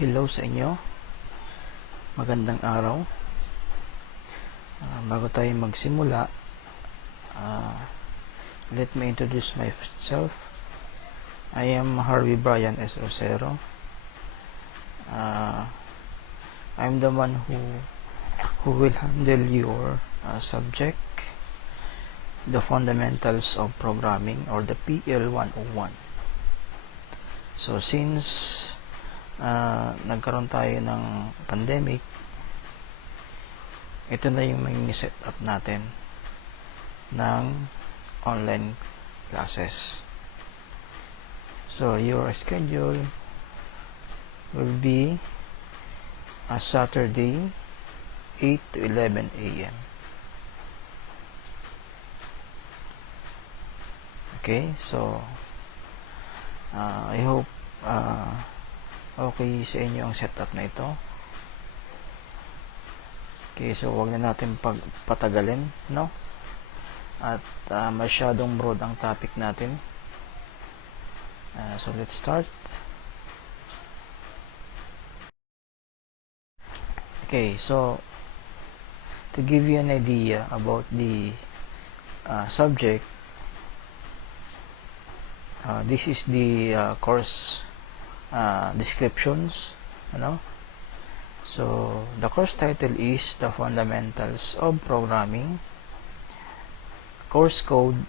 Hello sa inyo. Magandang araw. Bago tayo magsimula, let me introduce myself. I am Harvey Brian S. Rosero. I'm the one who will handle your subject, the fundamentals of programming, or the PL 101. So since nagkaroon tayo ng pandemic, ito na yung maging setup natin ng online classes. So your schedule will be a Saturday 8 to 11 a.m. Okay, so I hope okay sa inyo ang setup na ito. Okay, so wag na natin patagalin, no? At masyadong broad ang topic natin. So let's start. Okay, so to give you an idea about the subject, this is the course descriptions, so the course title is The Fundamentals of Programming. Course code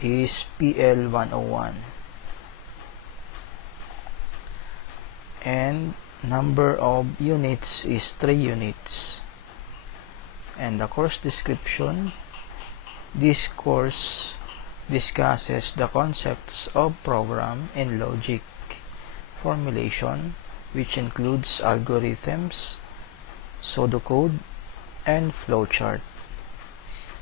is PL 101 and number of units is 3 units. And the course description: this course discusses the concepts of program and logic formulation, which includes algorithms, pseudocode, and flowchart.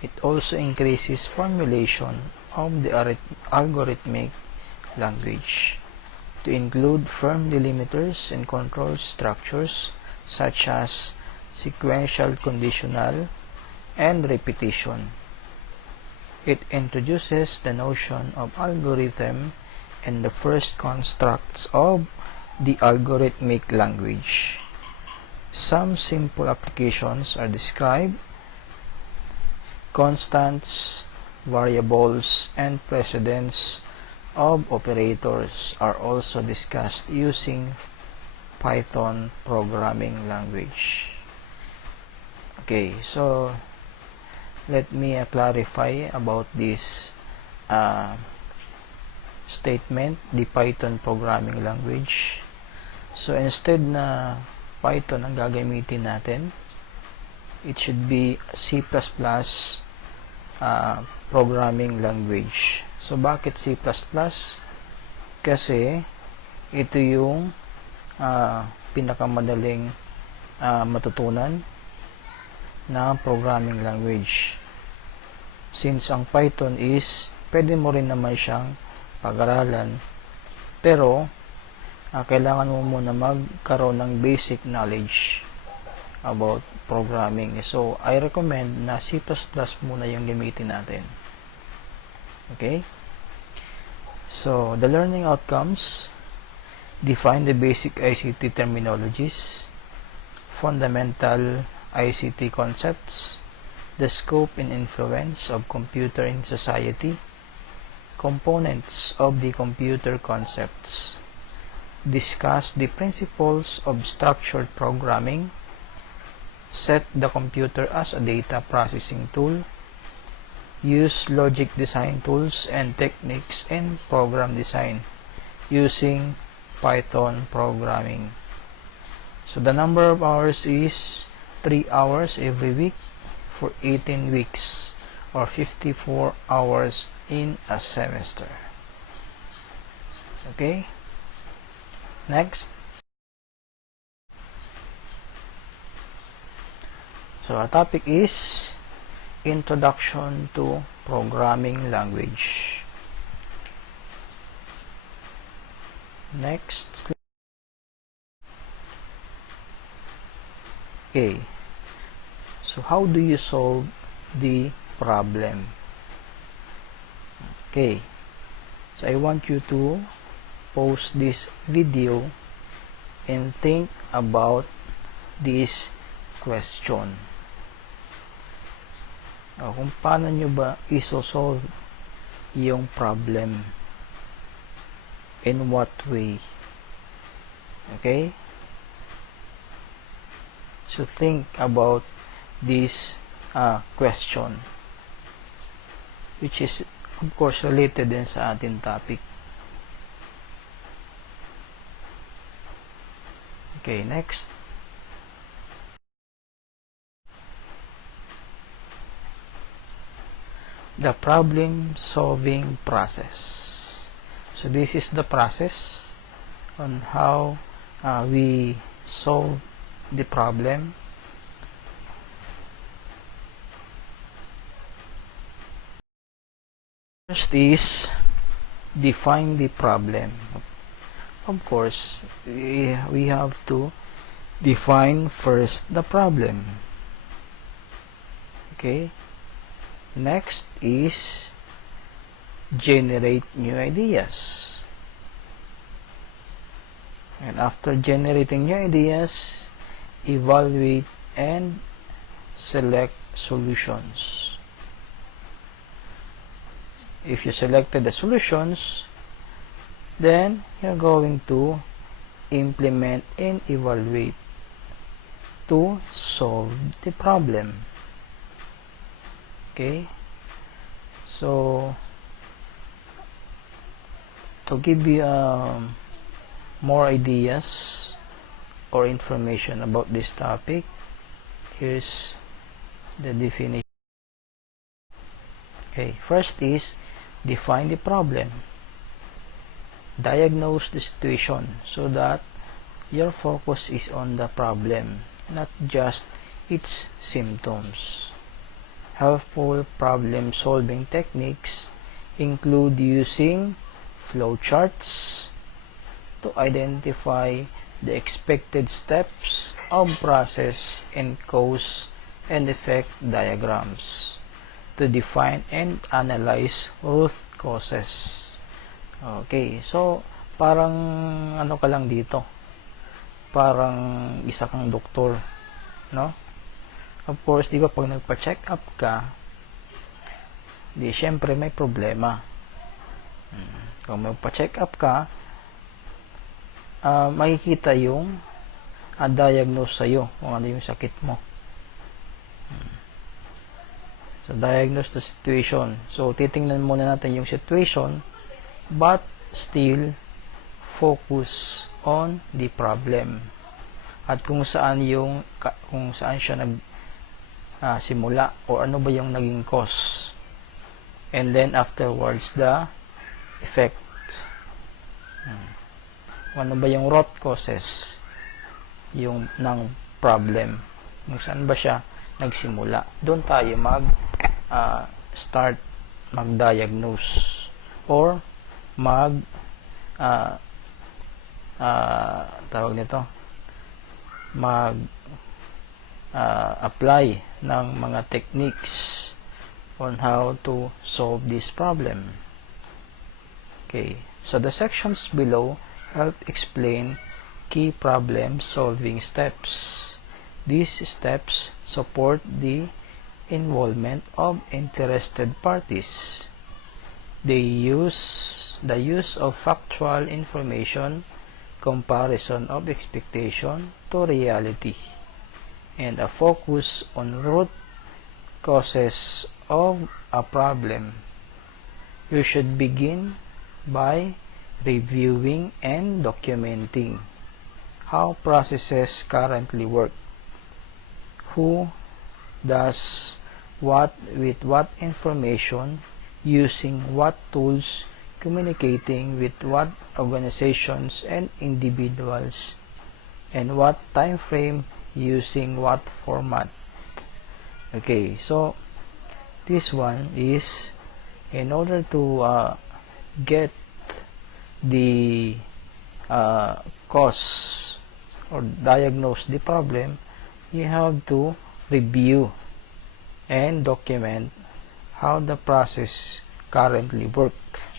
It also increases formulation of the algorithmic language to include firm delimiters and control structures such as sequential, conditional, and repetition. It introduces the notion of algorithm and the first constructs of the algorithmic language. Some simple applications are described. Constants, variables, and precedents of operators are also discussed using Python programming language. Okay, so let me clarify about this statement, the Python programming language. So instead na Python ang gagamitin natin, it should be C++ programming language. So bakit C++? Kasi ito yung pinakamadaling matutunan na programming language. Since ang Python is pwede mo rin naman siyang pag-aralan, pero kailangan mo muna magkaroon ng basic knowledge about programming. So I recommend na C++ muna yung gamitin natin. Okay, so the learning outcomes: define the basic ICT terminologies, fundamental ICT concepts, the scope and influence of computer in society, components of the computer concepts, discuss the principles of structured programming, set the computer as a data processing tool, use logic design tools and techniques in program design using Python programming. So the number of hours is 3 hours every week for 18 weeks or 54 hours in a semester. Okay, next. So our topic is Introduction to Programming Language. Next. Okay, so how do you solve the problem? Okay, so I want you to pause this video and think about this question. Kung paano nyo ba isosolve yung problem, in what way. Okay? So think about this question, which is of course related din sa ating topic. Okay, next. The problem solving process. So this is the process on how we solve the problem. First is define the problem. Of course, we have to define first the problem. Okay? Next is generate new ideas. And after generating new ideas, evaluate and select solutions. If you selected the solutions, then you're going to implement and evaluate to solve the problem. Okay? So, to give you more ideas or information about this topic, here's the definition. Okay, first is define the problem. Diagnose the situation so that your focus is on the problem, not just its symptoms. Helpful problem-solving techniques include using flowcharts to identify the expected steps of process and cause and effect diagrams, to define and analyze root causes. Okay, so parang ano ka lang dito, parang isa kang doktor, no? Of course, di ba pag nagpa-check up ka, di syempre may problema. Kung magpa-check up ka, makikita yung diagnose sa'yo kung ano yung sakit mo. So, diagnose the situation. So, titingnan muna natin yung situation, but still focus on the problem. At kung saan siya simula, o ano ba yung naging cause. And then afterwards, the effect. Ano ba yung root causes yung ng problem, kung saan ba siya nagsimula. Doon tayo start mag-diagnose or tawag nito, apply ng mga techniques on how to solve this problem. Okay, so the sections below help explain key problem solving steps. These steps support the involvement of interested parties. They use the use of factual information, comparison of expectation to reality, and a focus on root causes of a problem. You should begin by reviewing and documenting how processes currently work, who does what with what information, using what tools, communicating with what organizations and individuals, and what time frame, using what format. Okay, so this one is in order to get the cause or diagnose the problem, you have to review and document how the process currently work,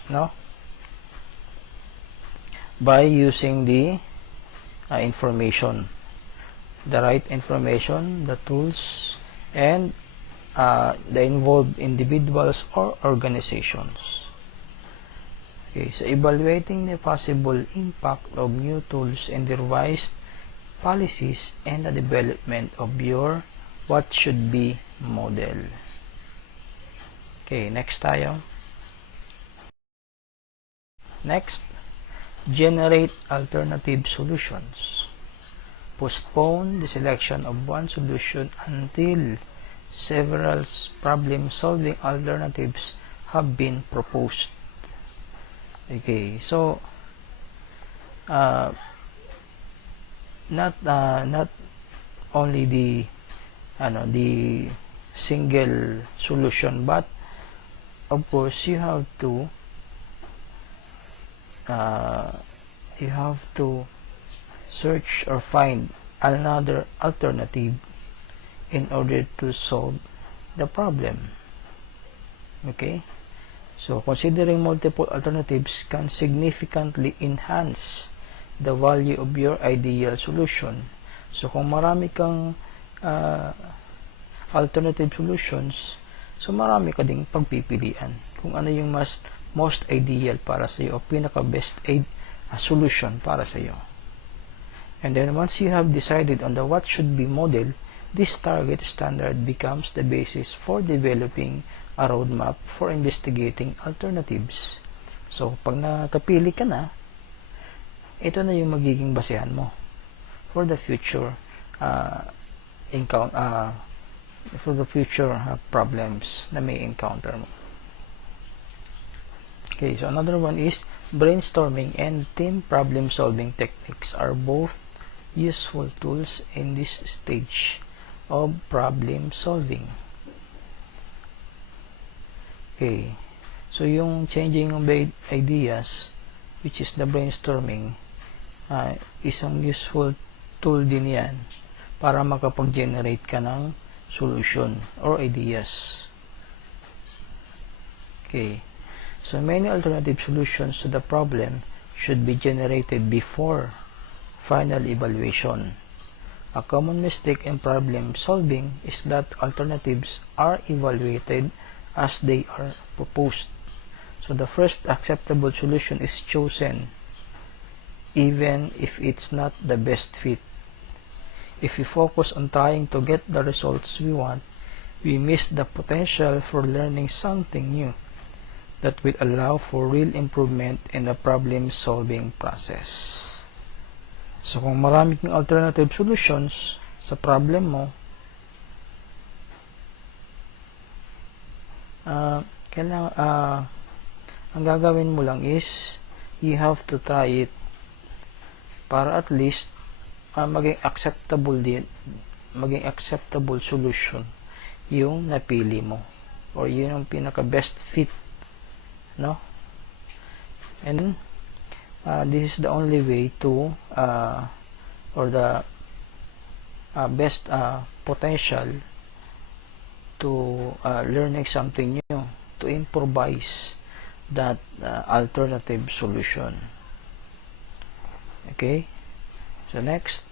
no? By using the information, the right information, the tools, and the involved individuals or organizations. Okay, so evaluating the possible impact of new tools and the revised policies and the development of your what should be model. Okay, next tayo. Next, generate alternative solutions. Postpone the selection of one solution until several problem-solving alternatives have been proposed. Okay, so not only the single solution, but of course you have to search or find another alternative in order to solve the problem. Okay, so considering multiple alternatives can significantly enhance the value of your ideal solution. So kung marami kang alternative solutions, so marami ka ding pagpipilian kung ano yung most ideal para sa iyo o pinaka best solution para sa iyo. And then once you have decided on the what should be model, this target standard becomes the basis for developing a roadmap for investigating alternatives. So pag nakapili ka na, ito na yung magiging basehan mo for the future problems na may encounter mo. Okay, so another one is brainstorming and team problem solving techniques are both useful tools in this stage of problem solving. Okay, so yung changing of ideas, which is the brainstorming, isang useful tool din yan para makapag-generate ka ng solution or ideas. Okay, so many alternative solutions to the problem should be generated before final evaluation. A common mistake in problem solving is that alternatives are evaluated as they are proposed. So the first acceptable solution is chosen even if it's not the best fit. If we focus on trying to get the results we want, we miss the potential for learning something new that will allow for real improvement in the problem-solving process. So kung marami kang alternative solutions sa problem mo, ang gagawin mo lang is you have to try it para at least maging acceptable solution yung napili mo or yun yung pinaka best fit, no? And this is the only way to or the best potential to learning something new, to improvise that alternative solution. Okay, so next,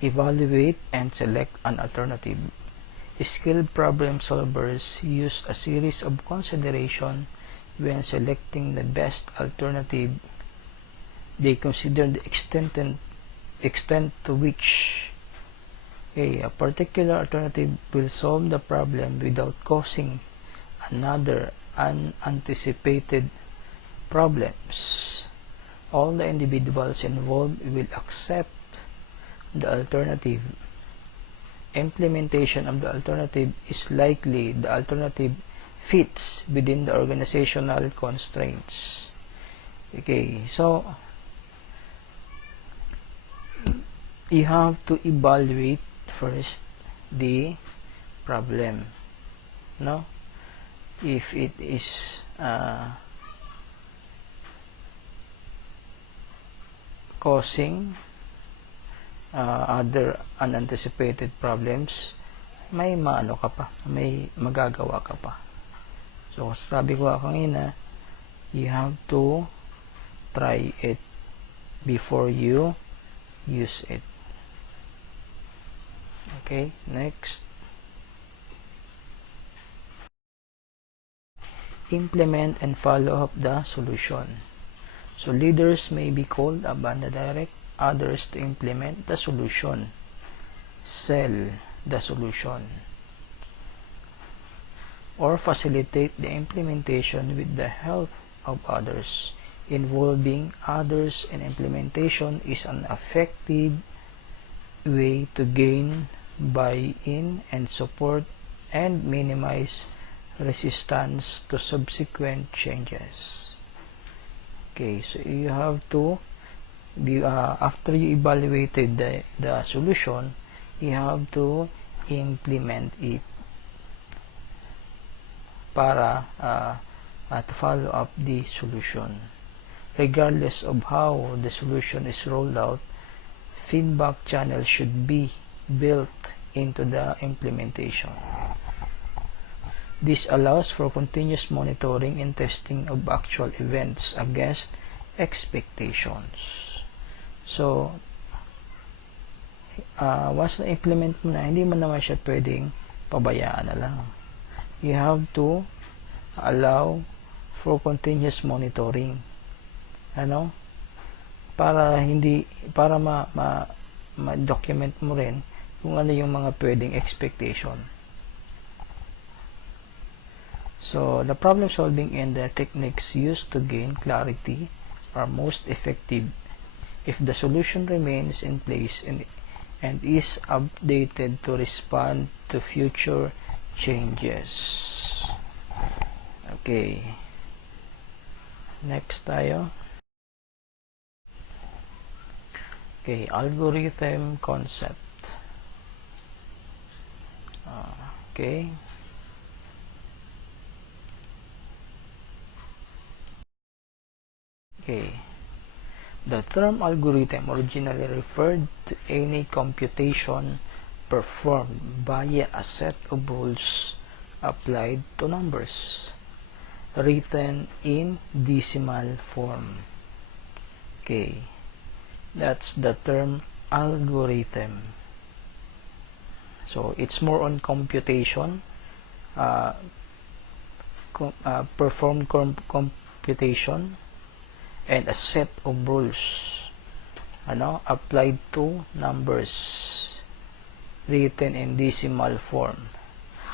evaluate and select an alternative. Skilled problem solvers use a series of consideration when selecting the best alternative. They consider the extent to which a particular alternative will solve the problem without causing another unanticipated problems. All the individuals involved will accept the alternative. Implementation of the alternative is likely the alternative fits within the organizational constraints. Okay, so you have to evaluate first the problem, no? If it is causing other unanticipated problems, may may magagawa ka pa. So sabi ko kanina, you have to try it before you use it. Okay, next. Implement and follow up the solution. So leaders may be called upon to direct others to implement the solution, sell the solution, or facilitate the implementation with the help of others. Involving others in implementation is an effective way to gain buy-in and support and minimize resistance to subsequent changes. Okay, so you have to be, after you evaluated the solution, you have to implement it para to follow up the solution. Regardless of how the solution is rolled out, feedback channels should be built into the implementation. This allows for continuous monitoring and testing of actual events against expectations. So, once na-implement mo na, hindi mo naman siya pwedeng pabayaan na lang. You have to allow for continuous monitoring. Para ma-document mo rin kung ano yung mga pwedeng expectation. So, the problem solving and the techniques used to gain clarity are most effective if the solution remains in place and is updated to respond to future changes. Okay. Next tayo. Okay, algorithm concept. Okay. Okay. The term algorithm originally referred to any computation performed via a set of rules applied to numbers, written in decimal form. Okay. That's the term algorithm. So, it's more on computation, perform computation, and a set of rules applied to numbers written in decimal form.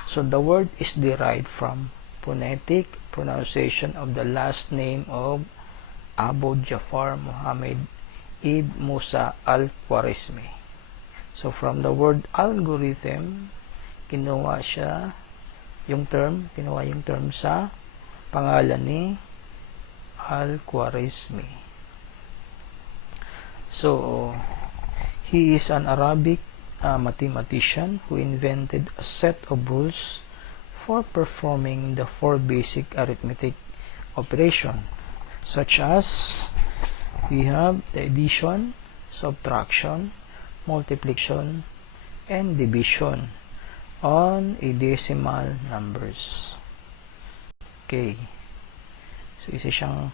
So the word is derived from phonetic pronunciation of the last name of Abu Jafar Muhammad Ibn Musa al-Khwarizmi. So from the word algorithm, kinuha yung term sa pangalan ni al-Khwarizmi. So, he is an Arabic mathematician who invented a set of rules for performing the 4 basic arithmetic operations, such as we have the addition, subtraction, multiplication, and division on a decimal numbers. Okay. So, isa siyang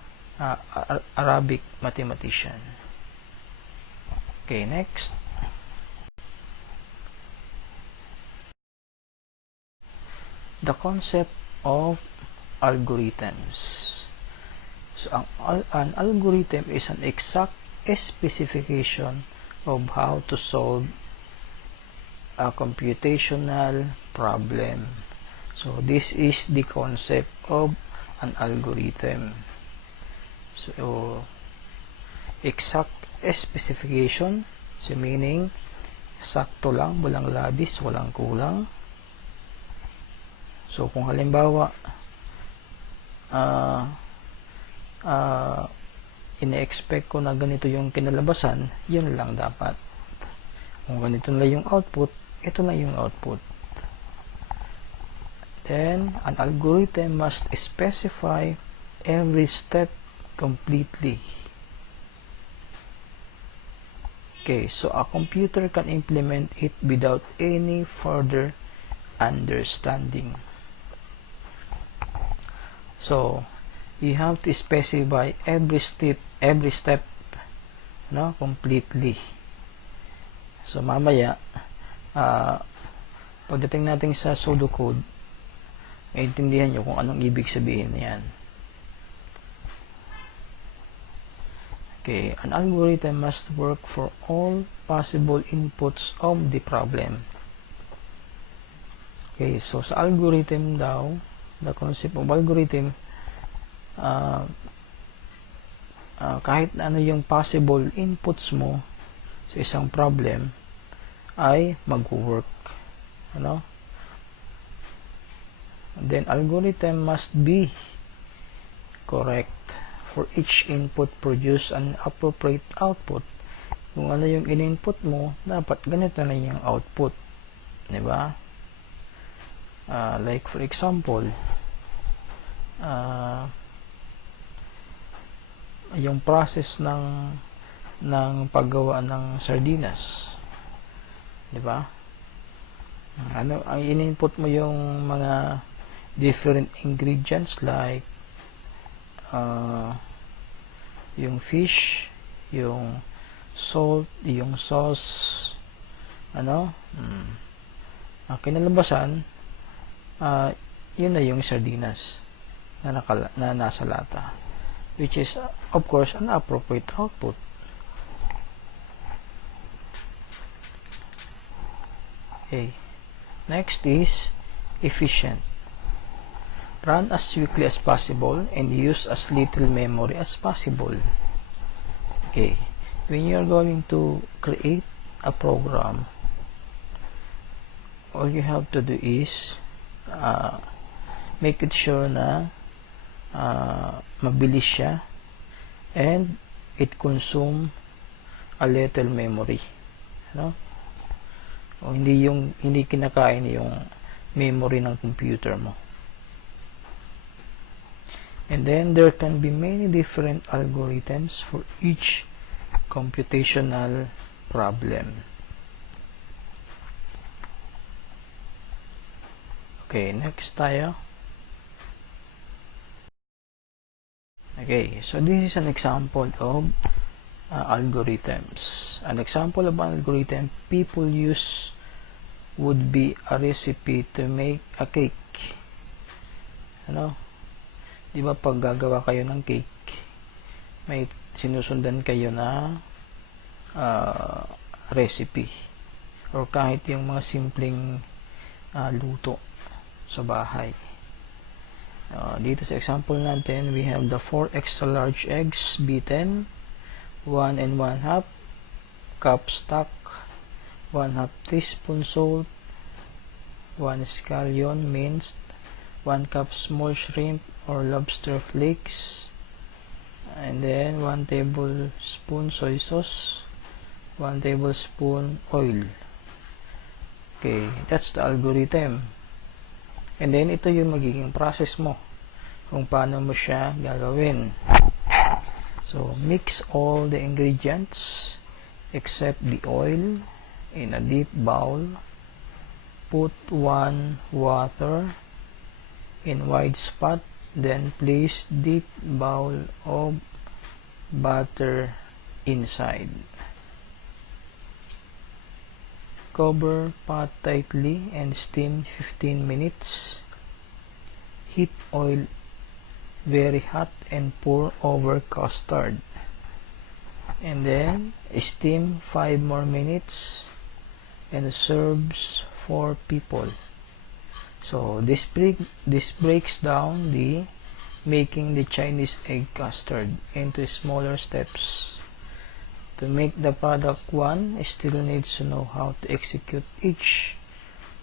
Arabic mathematician. Okay, next. The concept of algorithms. So, an algorithm is an exact specification of how to solve a computational problem. So, this is the concept of an algorithm. So, exact specification, so meaning sakto lang, walang labis, walang kulang. So, kung halimbawa ine-expect ko na ganito yung kinalabasan, yun lang dapat. Kung ganito na yung output, ito na yung output. Then, an algorithm must specify every step completely. Okay, so a computer can implement it without any further understanding. So, you have to specify every step, no, completely. So mamaya pagdating natin sa pseudocode, maintindihan nyo kung anong ibig sabihin niyan. Okay, an algorithm must work for all possible inputs of the problem. Okay, so sa algorithm daw, the concept of algorithm, kahit ano yung possible inputs mo sa isang problem ay mag-work. Ano? And then algorithm must be correct for each input, produce an appropriate output. Kung ano yung in-input mo, dapat ganito na yung output. Diba? Like for example, yung process ng paggawa ng sardinas. Diba? Ano, ang in-input mo yung mga different ingredients like yung fish, yung salt, yung sauce, ano, ang kinalabasan, yun na yung sardinas na nasa lata, which is of course an appropriate output. Okay, next is efficient. Run as quickly as possible and use as little memory as possible. Okay, when you are going to create a program, all you have to do is make it sure na mabilis siya and it consume a little memory. No? O hindi kinakain yung memory ng computer mo. And then there can be many different algorithms for each computational problem. Okay, next tayo. Okay, so this is an example of algorithms. An example of an algorithm people use would be a recipe to make a cake. Ano? Di ba pag gagawa kayo ng cake, may sinusundan kayo na recipe or kahit yung mga simpleng luto sa bahay. Dito sa example natin, we have the 4 extra large eggs beaten, 1 1/2 cup stock, 1/2 teaspoon salt, 1 scallion minced, 1 cup small shrimp or lobster flakes, and then 1 tablespoon soy sauce, 1 tablespoon oil. Okay, that's the algorithm. And then ito yung magiging process mo kung paano mo siya gagawin. So mix all the ingredients except the oil in a deep bowl. Put 1 water in wide spot. Then place deep bowl of butter inside. Cover pot tightly and steam 15 minutes. Heat oil very hot and pour over custard. And then steam 5 more minutes and serves 4 people. So this breaks down the making the Chinese egg custard into smaller steps. To make the product, one still needs to know how to execute each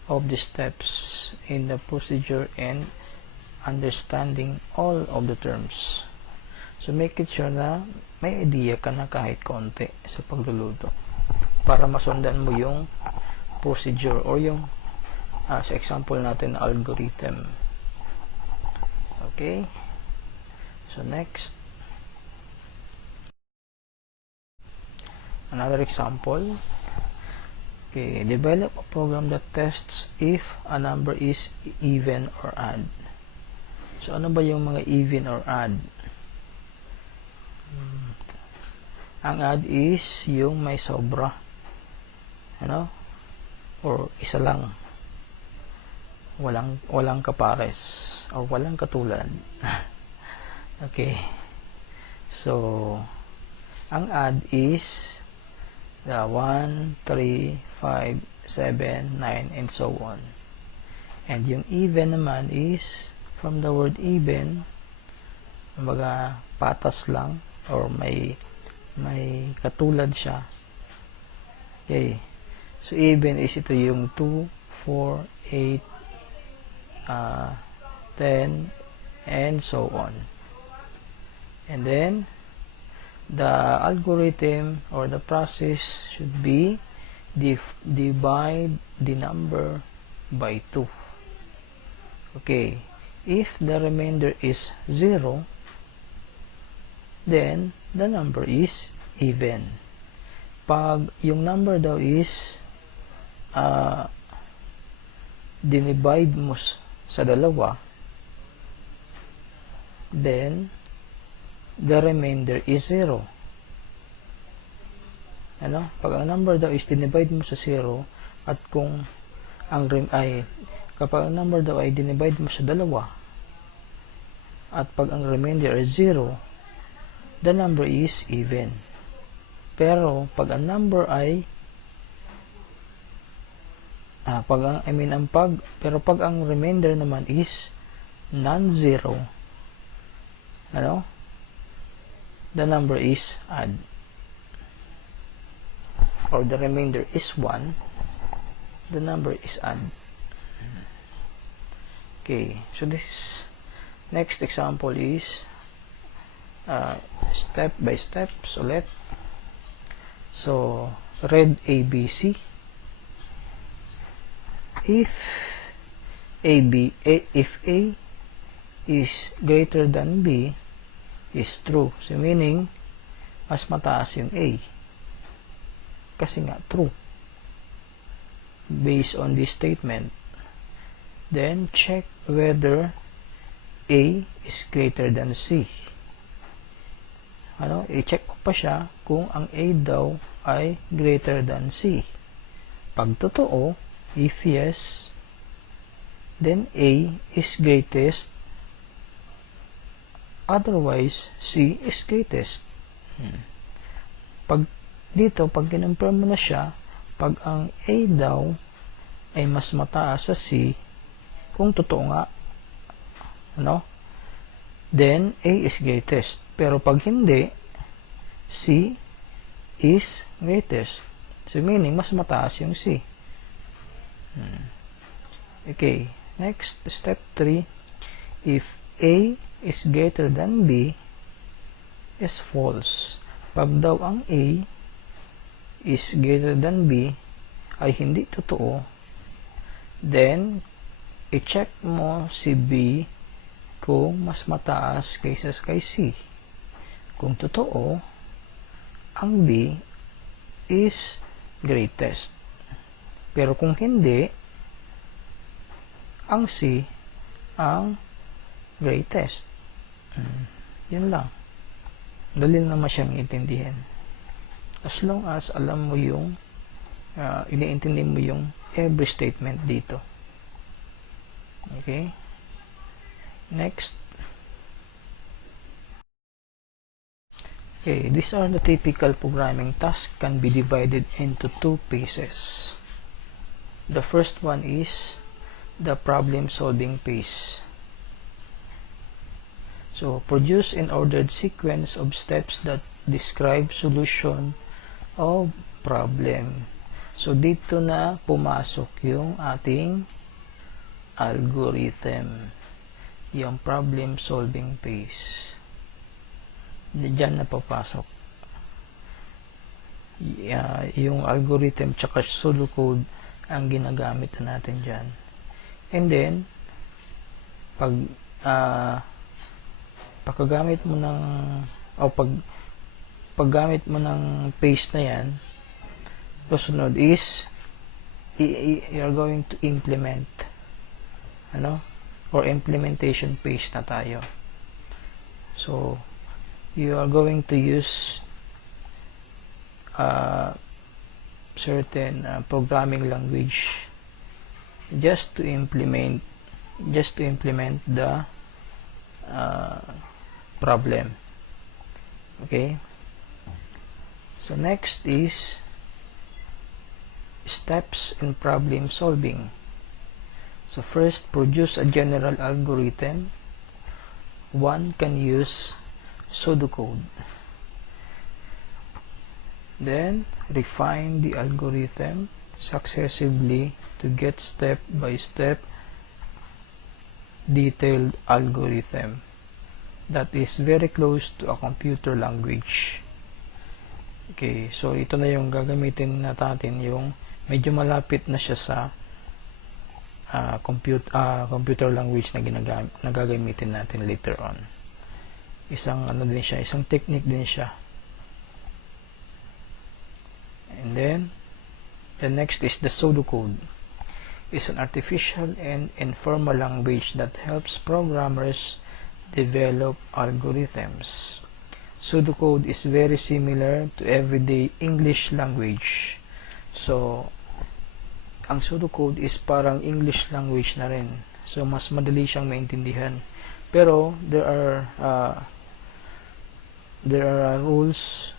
of the steps in the procedure and understanding all of the terms. So make it sure na may idea ka na kahit konti sa pagluluto para masundan mo yung procedure or yung sa example natin, algorithm. Okay, so next, another example. Okay, develop a program that tests if a number is even or odd. So, ano ba yung mga even or odd? Ang odd is yung may sobra. Ano? Or isa lang. Walang kapares. Or walang katulad. Okay. So, ang odd is 1, 3, 5, 7, 9, and so on. And yung even naman is from the word even, kumbaga patas lang or may katulad siya. Okay. So, even is ito yung 2, 4, 8, 10, and so on. And then, the algorithm or the process should be divide the number by 2. Okay. If the remainder is 0, then the number is even. Pag yung number daw is dinivide mo sa dalawa, then the remainder is 0. Ano? Pag ang number daw is dinivide mo sa 0 at kung kapag ang number daw ay dinivide mo sa dalawa at pag ang remainder is 0, the number is even. Pero pag ang number ay pero pag ang remainder naman is non-zero, ano? The number is odd. Or the remainder is 1, the number is odd. Okay, so this next example is step by steps ulit. So, read ABC. If A is greater than B is true. So, meaning, mas mataas yung A. Kasi nga, true. Based on this statement. Then, check whether A is greater than C. Ano? I-check mo pa siya kung ang A daw ay greater than C. Pag totoo, if yes, then A is greatest. Otherwise, C is greatest. Pag kinonfirm mo na siya, pag ang A daw ay mas mataas sa C, kung totoo nga, ano? Then, A is greatest. Pero pag hindi, C is greatest. So, meaning, mas mataas yung C. Okay. Next, step 3. If A is greater than B, is false. Pag daw ang A is greater than B, ay hindi totoo, then, i-check mo si B kung mas mataas kaysa kay C. Kung totoo, ang B is greatest. Pero kung hindi, ang C ang greatest. Yun lang. Dali naman siyang intindihin. As long as alam mo yung iniintindi mo yung every statement dito. Okay? Next. Okay, these are the typical programming tasks can be divided into two phases. The first one is the problem solving phase. So, produce an ordered sequence of steps that describe solution of problem. So, dito na pumasok yung ating algorithm. Yung problem solving phase. Diyan na papasok. Yung algorithm tsaka pseudocode ang ginagamit natin dyan. And then, paggamit mo ng paggamit mo ng phase na yan, susunod is you're going to implement or implementation phase na tayo. So, you are going to use certain programming language just to implement the problem. Okay? So next is steps in problem solving. So first, produce a general algorithm. One can use pseudocode. Then refine the algorithm successively to get step-by-step detailed algorithm that is very close to a computer language. Okay, so ito na yung gagamitin natin, yung medyo malapit na siya sa computer language na gagamitin natin later on. Isang din siya, isang technique din siya. And then the next is the pseudocode. It's an artificial and informal language that helps programmers develop algorithms. Pseudocode is very similar to everyday English language. So, ang pseudocode is parang English language na rin. So, mas madali siyang maintindihan. Pero, there are rules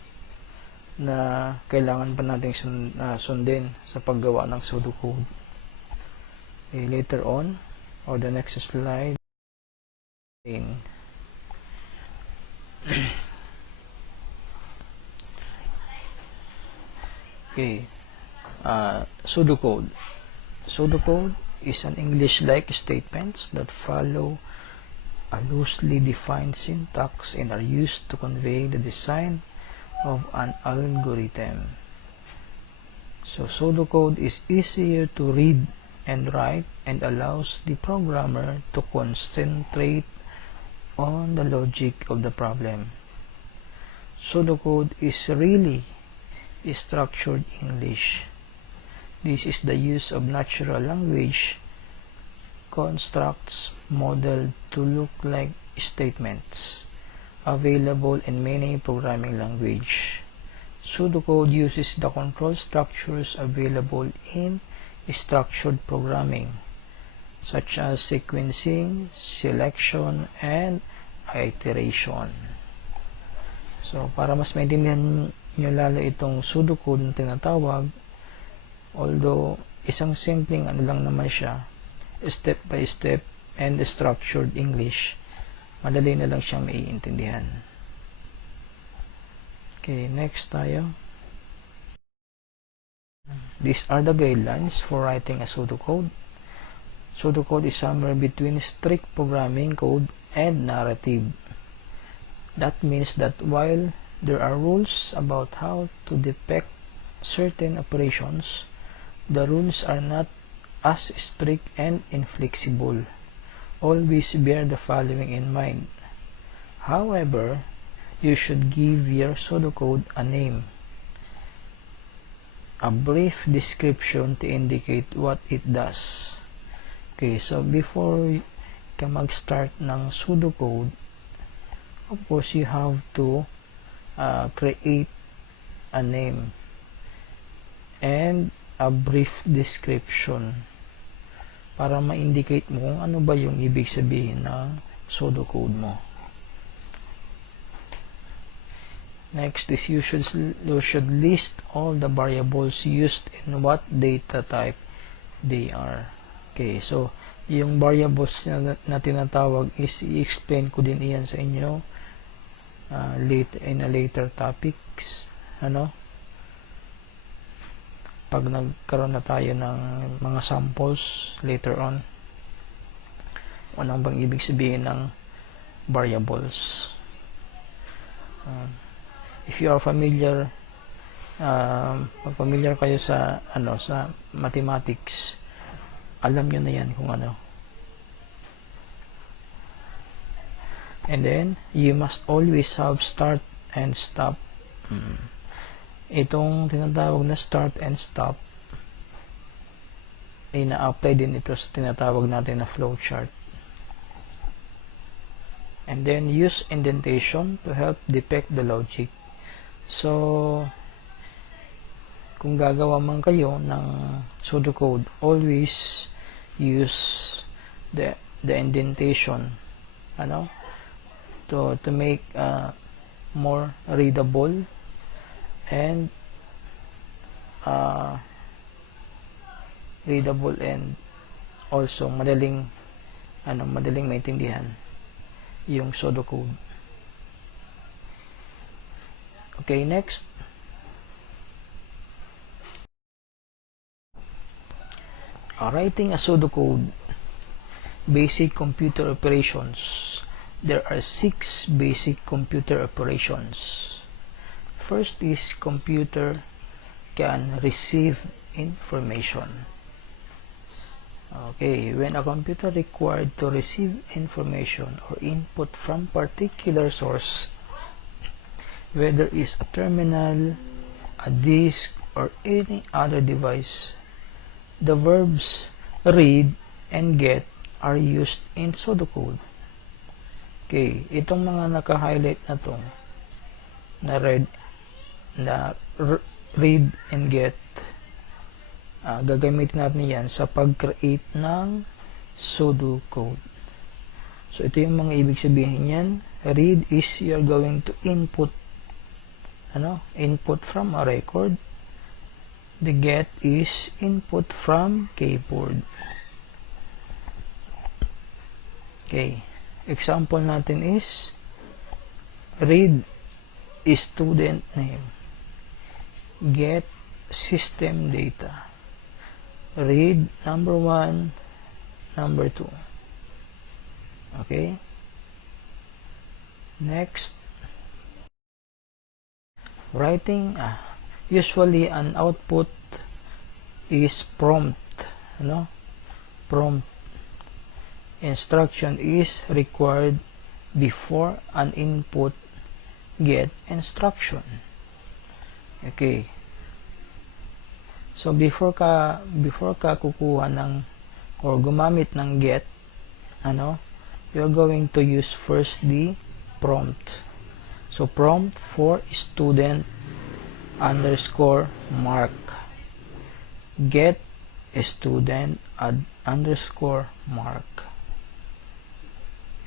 na kailangan pa natin sundin sa paggawa ng pseudocode. Okay, later on, or the next slide. Okay, pseudocode. Pseudocode is an English-like statements that follow a loosely defined syntax and are used to convey the design of an algorithm. So pseudocode is easier to read and write and allows the programmer to concentrate on the logic of the problem. Pseudocode is really structured English. This is the use of natural language constructs modeled to look like statements available in many programming language. Pseudocode uses the control structures available in structured programming, such as sequencing, selection, and iteration. So, para mas maintindihan nyo lalo itong pseudocode na tinatawag, although isang simpleng lang naman siya, step by step and structured English, madali na lang siyang maiintindihan. Okay, next tayo. These are the guidelines for writing a pseudocode. Pseudocode is somewhere between strict programming code and narrative. That means that while there are rules about how to depict certain operations, the rules are not as strict and inflexible. Always bear the following in mind. However, you should give your pseudocode a name, a brief description to indicate what it does. Okay, so before ka mag-start ng pseudocode, of course, you have to create a name and a brief description para ma-indicate mo kung ano ba yung ibig sabihin ng pseudocode mo. Next is you should list all the variables used in what data type they are. Okay, so yung variables na tinatawag is i-explain ko din iyan sa inyo in a later topics. Pag nagkaroon na tayo ng mga samples later on, anong bang ibig sabihin ng variables. If you are familiar, familiar kayo sa sa mathematics, alam nyo na yan kung ano. And then you must always have start and stop. Itong tinatawag na start and stop ay na-apply din ito sa tinatawag natin na flowchart. And then use indentation to help depict the logic. So, kung gagawa man kayo ng pseudocode, always use the indentation, to make more readable and also madaling maintindihan yung pseudocode. Okay, next. Writing a pseudocode. Basic computer operations. There are 6 basic computer operations. First is computer can receive information. Okay, when a computer required to receive information or input from particular source, whether it's a terminal, a disk, or any other device, the verbs read and get are used in pseudocode. Okay, itong mga naka-highlight na to, na read and get, gagamitin natin yan sa pag-create ng pseudocode. So, ito yung mga ibig sabihin yan. Read is you're going to input from a record. The get is input from keyboard. Okay. Example natin is read is student name. Get system data. Read number 1, number 2. Okay. Next. Writing. Usually an output is prompt. Prompt. Instruction is required before an input get instruction. Okay. So before ka kukuha ng or gumamit ng get, you're going to use first the prompt. So prompt for student underscore mark. Get student underscore mark.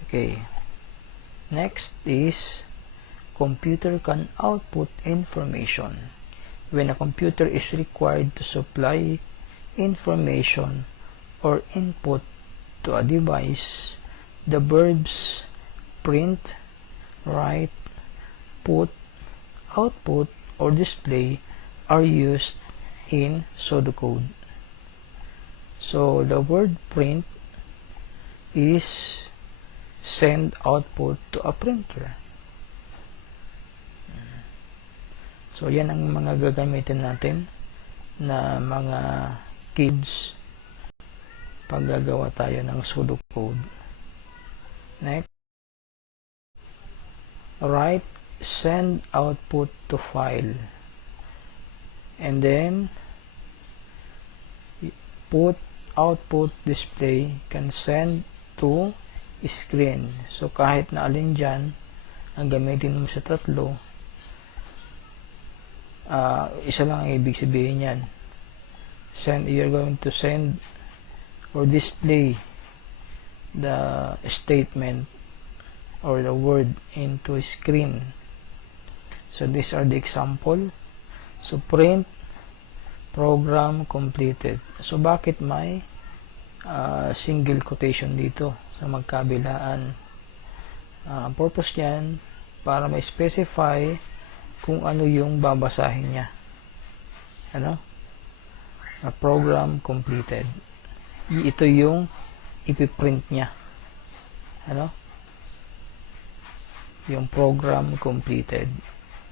Okay. Next is computer can output information. When a computer is required to supply information or input to a device, the verbs print, write, put, output, or display are used in pseudocode. So the word print is send output to a printer. So yan ang mga gagamitin natin na mga keywords pag gagawa tayo ng pseudocode. Next. Write, send output to file. And then put, output, display can send to screen. So kahit na alin dyan ang gamitin mo sa tatlo, isa lang ang ibig sabihin yan. You're going to send or display the statement or the word into screen. So these are the example. So print, program completed. So bakit may single quotation dito sa magkabilaan? Ang purpose yan para ma-specify kung ano yung babasahin niya. A program completed. Ito yung ipiprint niya. Yung program completed.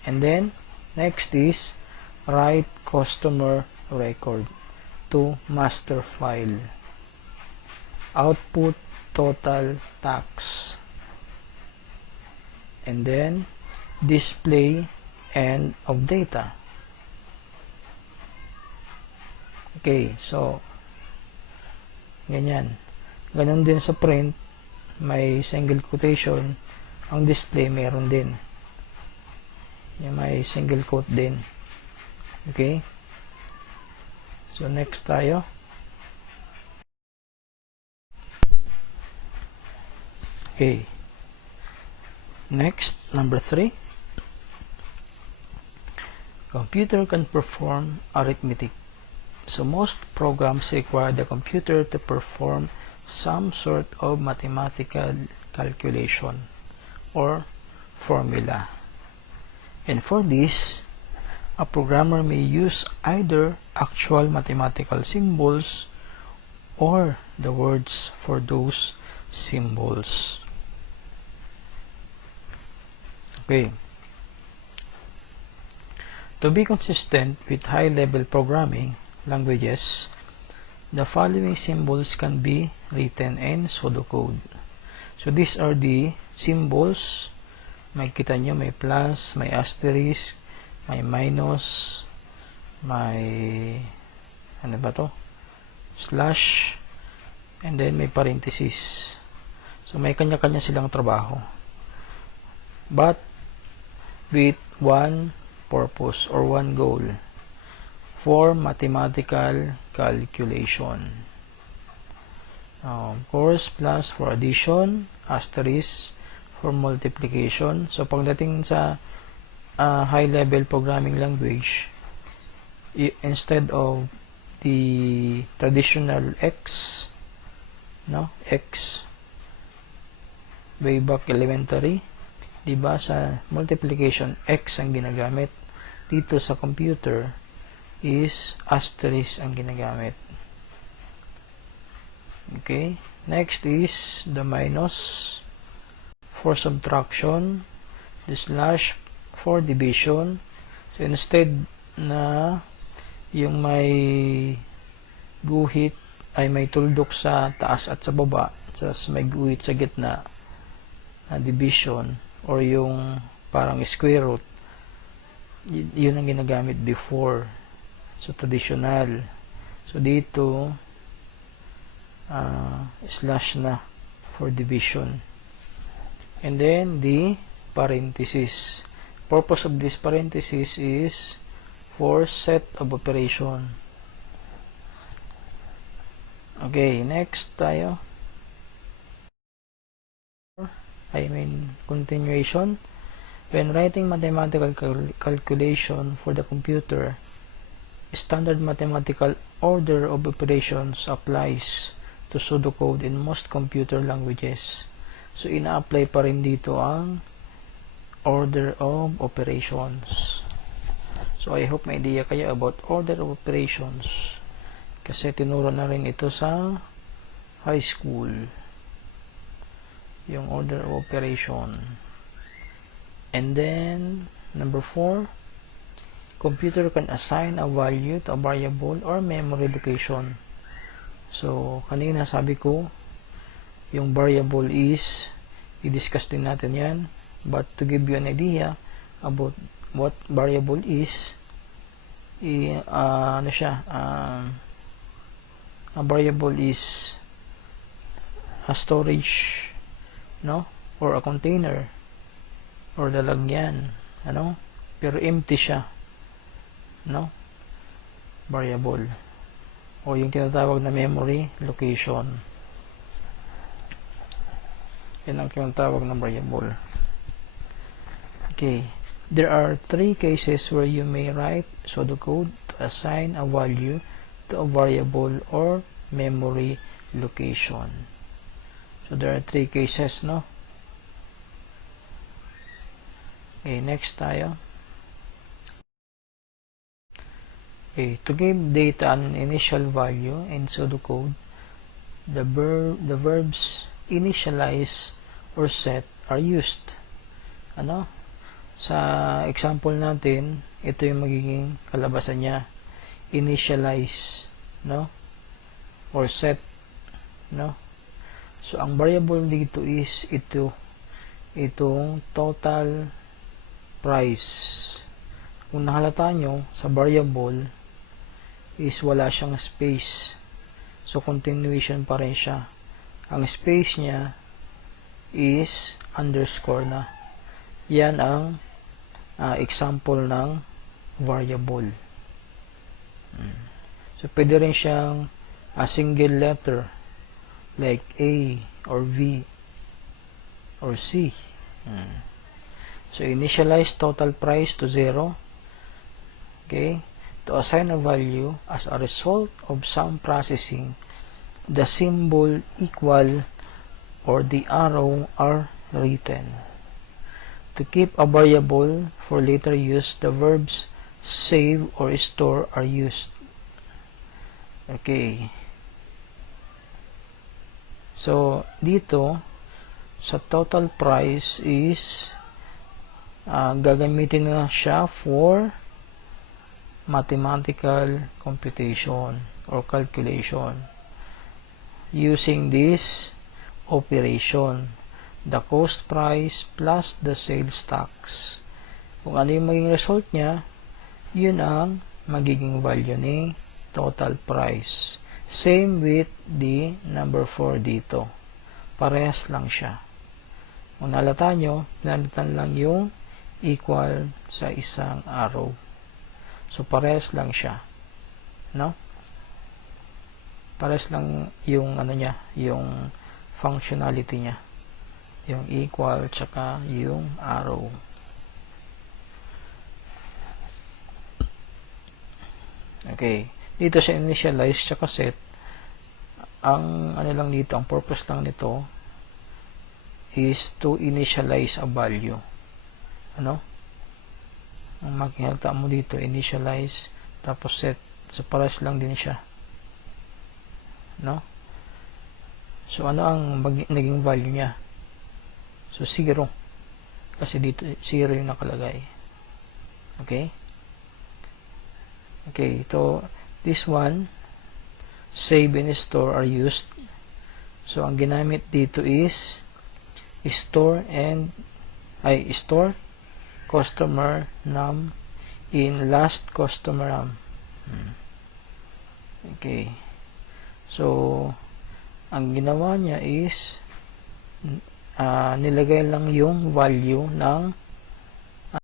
And then, next is write customer record to master file. Output total tax. And then, display end of data. Okay, so ganyan. Ganon din sa print, may single quotation, Ang display meron din. Yung may single quote din. Okay? So, next tayo. Okay. Next, number 3. Computer can perform arithmetic. So, most programs require the computer to perform some sort of mathematical calculation or formula. And for this, a programmer may use either actual mathematical symbols or the words for those symbols. Okay. To be consistent with high-level programming languages, the following symbols can be written in pseudocode. So these are the symbols. May kita nyo, may plus, may asterisk, may minus, may ano ba to? Slash, and then may parenthesis. So may kanya-kanya silang trabaho. But with one purpose or one goal for mathematical calculation. Of course, plus for addition, asterisk for multiplication. So pagdating sa high-level programming language, instead of the traditional X, X way back elementary, diba sa multiplication X ang ginagamit, dito sa computer is asterisk ang ginagamit. Okay, next is the minus for subtraction, the slash for division. So instead na yung may guhit ay may tuldok sa taas at sa baba, may guhit sa gitna na division, or yung parang square root, yun ang ginagamit before. So traditional. So dito slash na for division. And then the parenthesis. Purpose of this parenthesis is for set of operation. Okay, next tayo. Continuation. When writing mathematical calculation for the computer, standard mathematical order of operations applies to pseudocode in most computer languages. So, ina-apply pa rin dito ang order of operations. So, I hope may idea kayo about order of operations. Kasi tinuro na rin ito sa high school. Yung order of operation. And then, number 4, computer can assign a value to a variable or memory location. So, kanina sabi ko, yung variable is, i-discuss din natin yan. But to give you an idea about what variable is, a variable is a storage, or a container, or lalagyan, pero empty siya, variable, o yung tinatawag na memory location. Yan ang tinatawag na variable. Okay, there are 3 cases where you may write pseudocode to assign a value to a variable or memory location. So there are 3 cases, Okay, next tayo. Okay, to give data an initial value in pseudocode, the verbs initialize or set are used. Sa example natin, ito yung magiging kalabasan niya. Initialize, or set, So, ang variable dito is itong total price. Kung nahalata nyo, sa variable is wala siyang space. So, continuation pa rin siya. Ang space niya is underscore na. Yan ang example ng variable. So, pwede rin siyang a single letter like A or V or C. So, initialize total price to 0. Okay? To assign a value as a result of some processing, the symbol equal or the arrow are written. To keep a variable for later use, the verbs save or store are used. Okay. So, dito, sa total price is gagamitin na siya for mathematical computation or calculation using this operation, the cost price plus the sales tax. Kung ano yung maging result niya, yun ang magiging value ni total price. Same with the number 4 dito. Parehas lang siya. Kung nalata nyo, pinalitan lang yung equal sa isang arrow. So, parehas lang siya. No? Parehas lang yung ano niya, yung functionality niya. Yung equal tsaka yung arrow. Okay. Dito siya initialize tsaka set. Ang ano lang dito, ang purpose lang nito is to initialize a value. Ano? Ang makikita mo dito, initialize tapos set. So, parehas lang din siya. No? So, ano ang naging value niya? So, 0. Kasi dito, 0 yung nakalagay. Okay? Okay, ito, this one, save and store are used. So, ang ginamit dito is store customer num in last customer num. Okay. So, ang ginawa niya is nilagay lang yung value ng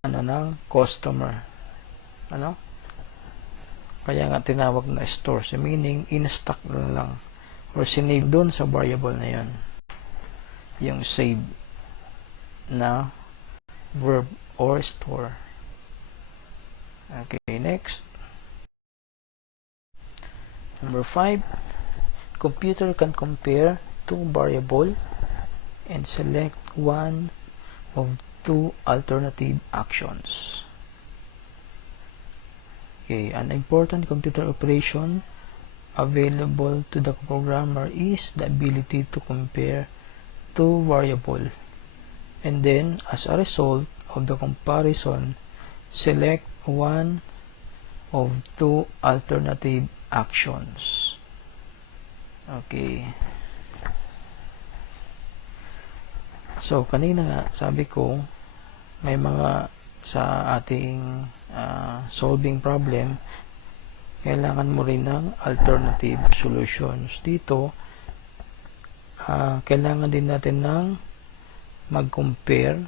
ng customer. Ano? Kaya nga tinawag na store. So, meaning, in-stock na lang. Or sinave dun sa variable na yun. Yung save na verb or store. Okay, next. Number 5. Computer can compare two variable and select one of two alternative actions. Okay, an important computer operation available to the programmer is the ability to compare two variables, and then, as a result of the comparison, select one of two alternative actions. Okay. So, kanina nga, sabi ko, may mga sa ating solving problem, kailangan mo rin ng alternative solutions. Dito, kailangan din natin ng mag-compare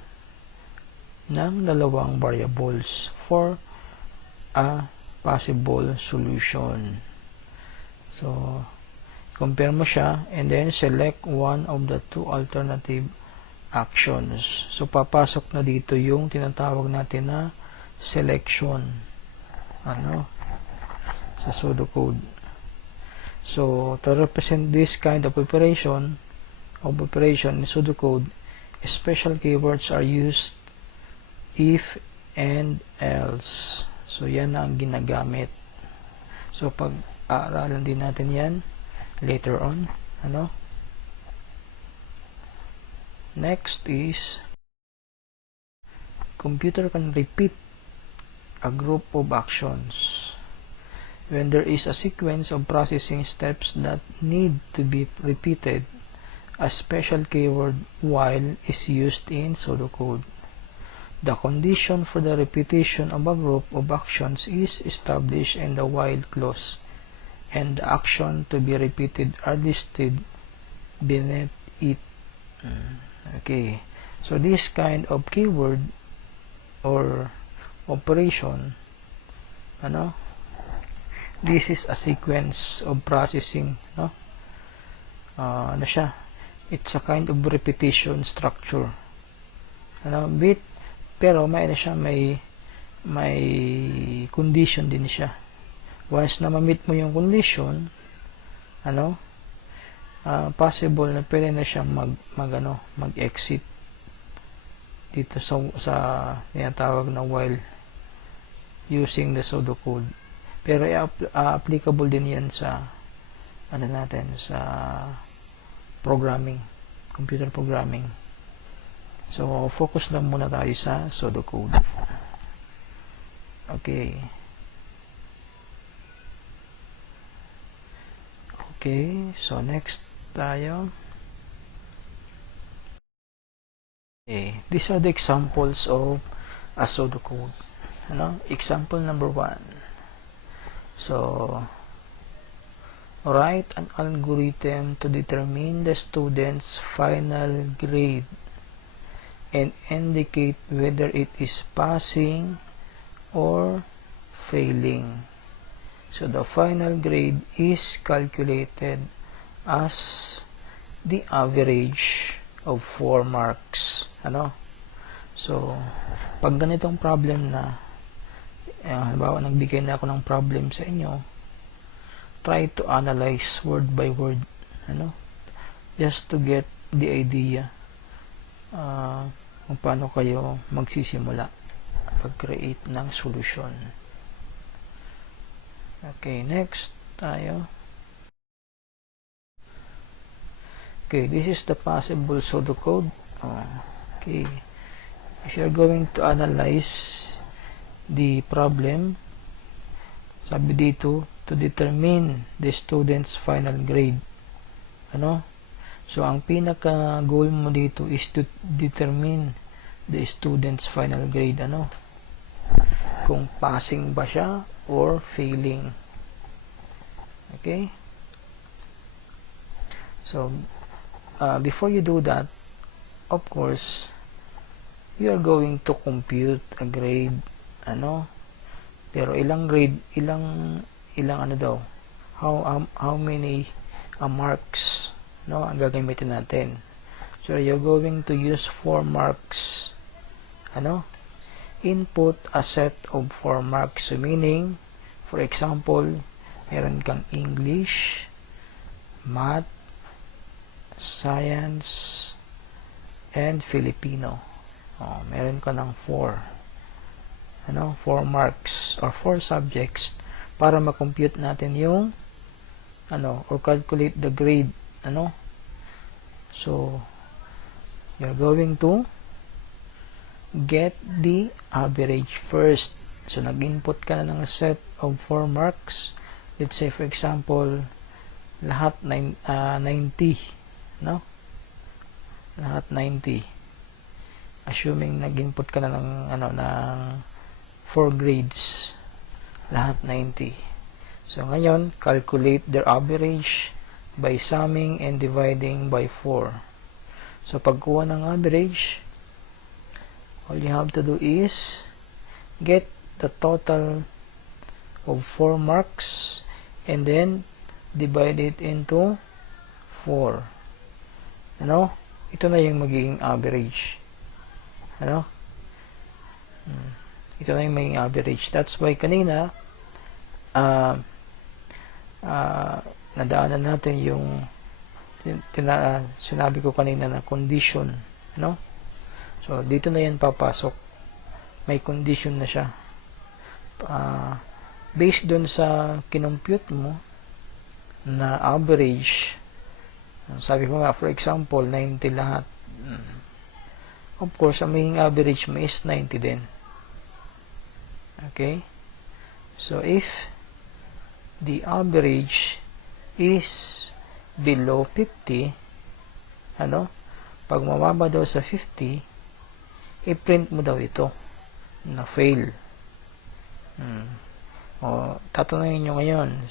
ng dalawang variables for a possible solution. So, compare mo siya and then select one of the two alternative actions. So, papasok na dito yung tinatawag natin na selection. Ano? Sa pseudocode. So, to represent this kind of operation in pseudocode, special keywords are used if and else. So, yan ang ginagamit. So, pag-aaralan din natin yan later on. Ano? Next is computer can repeat a group of actions. When there is a sequence of processing steps that need to be repeated, a special keyword while is used in pseudocode. The condition for the repetition of a group of actions is established in the while clause, and the action to be repeated are listed beneath it. Okay. So this kind of keyword or operation, ano, this is a sequence of processing, no? Ano siya? It's a kind of repetition structure. Ano, pero may ano siya, may condition din siya. Once na ma-meet mo yung condition, ano, possible na pwede na siya mag-exit dito sa tinatawag na while using the pseudocode. Pero applicable din yan sa sa programming, computer programming. So focus lang muna tayo sa pseudocode. Okay, so next tayo. Okay, these are the examples of a pseudocode. Example number 1. So, write an algorithm to determine the student's final grade and indicate whether it is passing or failing. So, the final grade is calculated as the average of 4 marks. So, pag ganitong problem na, halimbawa nagbigay na ako ng problem sa inyo, try to analyze word by word, just to get the idea kung paano kayo magsisimula pag-create ng solution. Okay, next tayo. Okay, this is the possible pseudocode. Okay, if you're going to analyze the problem, sabi dito, to determine the student's final grade. So, ang pinaka-goal mo dito is to determine the student's final grade. Kung passing ba siya or failing. Okay? So, before you do that, of course, you are going to compute a grade. Pero ilang grade, ilang daw, how many marks, ang gagamitin natin. So you're going to use 4 marks. Input a set of 4 marks. So meaning, for example, meron kang English, Math, Science, and Filipino. Meron ka ng 4 marks or 4 subjects para ma-compute natin yung or calculate the grade. So you're going to get the average first. So nag-input ka na ng set of 4 marks. Let's say for example, lahat 90, lahat 90. Assuming nag-input ka na ng 4 grades, lahat 90. So ngayon, calculate their average by summing and dividing by 4. So pagkuha ng average, all you have to do is get the total of 4 marks and then divide it into 4. Ito na yung magiging average. Ito na yung magiging average. That's why kanina nadaanan natin yung sinabi ko kanina na condition. So dito na yan papasok. May condition na siya. Based dun sa kinompute mo na average, sabi ko nga for example 90 lahat. Of course, ang magiging average mo is 90 din. Okay? So, if the average is below 50, pag mababa daw sa 50, i-print mo daw ito na fail. O, tatanungin nyo ngayon,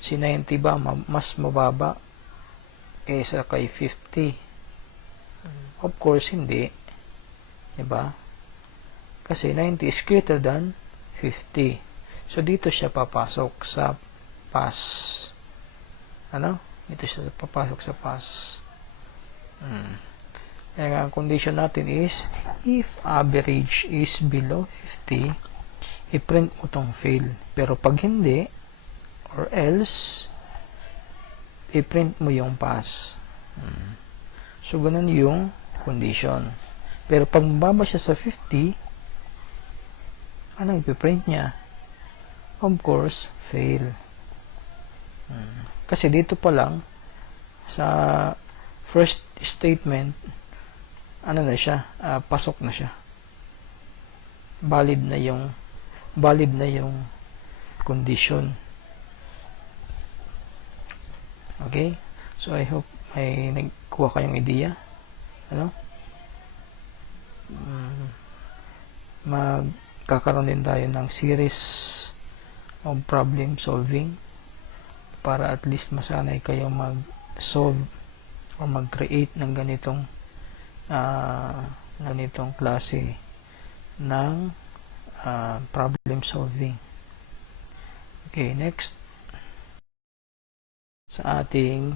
si 90 ba mas mababa sa kay 50? Of course, hindi. Diba? Kasi 90 is greater than 50. So, dito siya papasok sa pass. Ano? Dito siya papasok sa pass. Kaya ang condition natin is, if average is below 50, i-print mo tong fail. Pero pag hindi, or else, i-print mo yung pass. So, ganun yung condition. Pero pag mababa siya sa 50, anong ipiprint niya? Of course, fail. Kasi dito pa lang, sa first statement, ano na siya, pasok na siya. Valid na yung condition. Okay? So, I hope may nagkuha kayong ideya. Ano? Magkakaroon din tayo ng series of problem solving para at least masanay kayo mag-solve o mag-create ng ganitong klase ng problem solving. Okay, next sa ating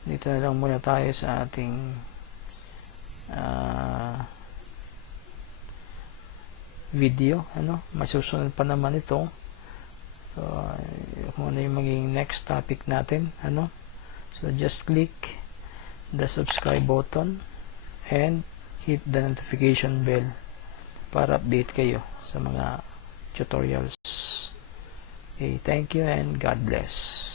dito na lang muna tayo sa ating video. Masusunod pa naman ito. So, kung ano yung maging next topic natin. So, just click the subscribe button and hit the notification bell para update kayo sa mga tutorials. Okay, thank you and God bless.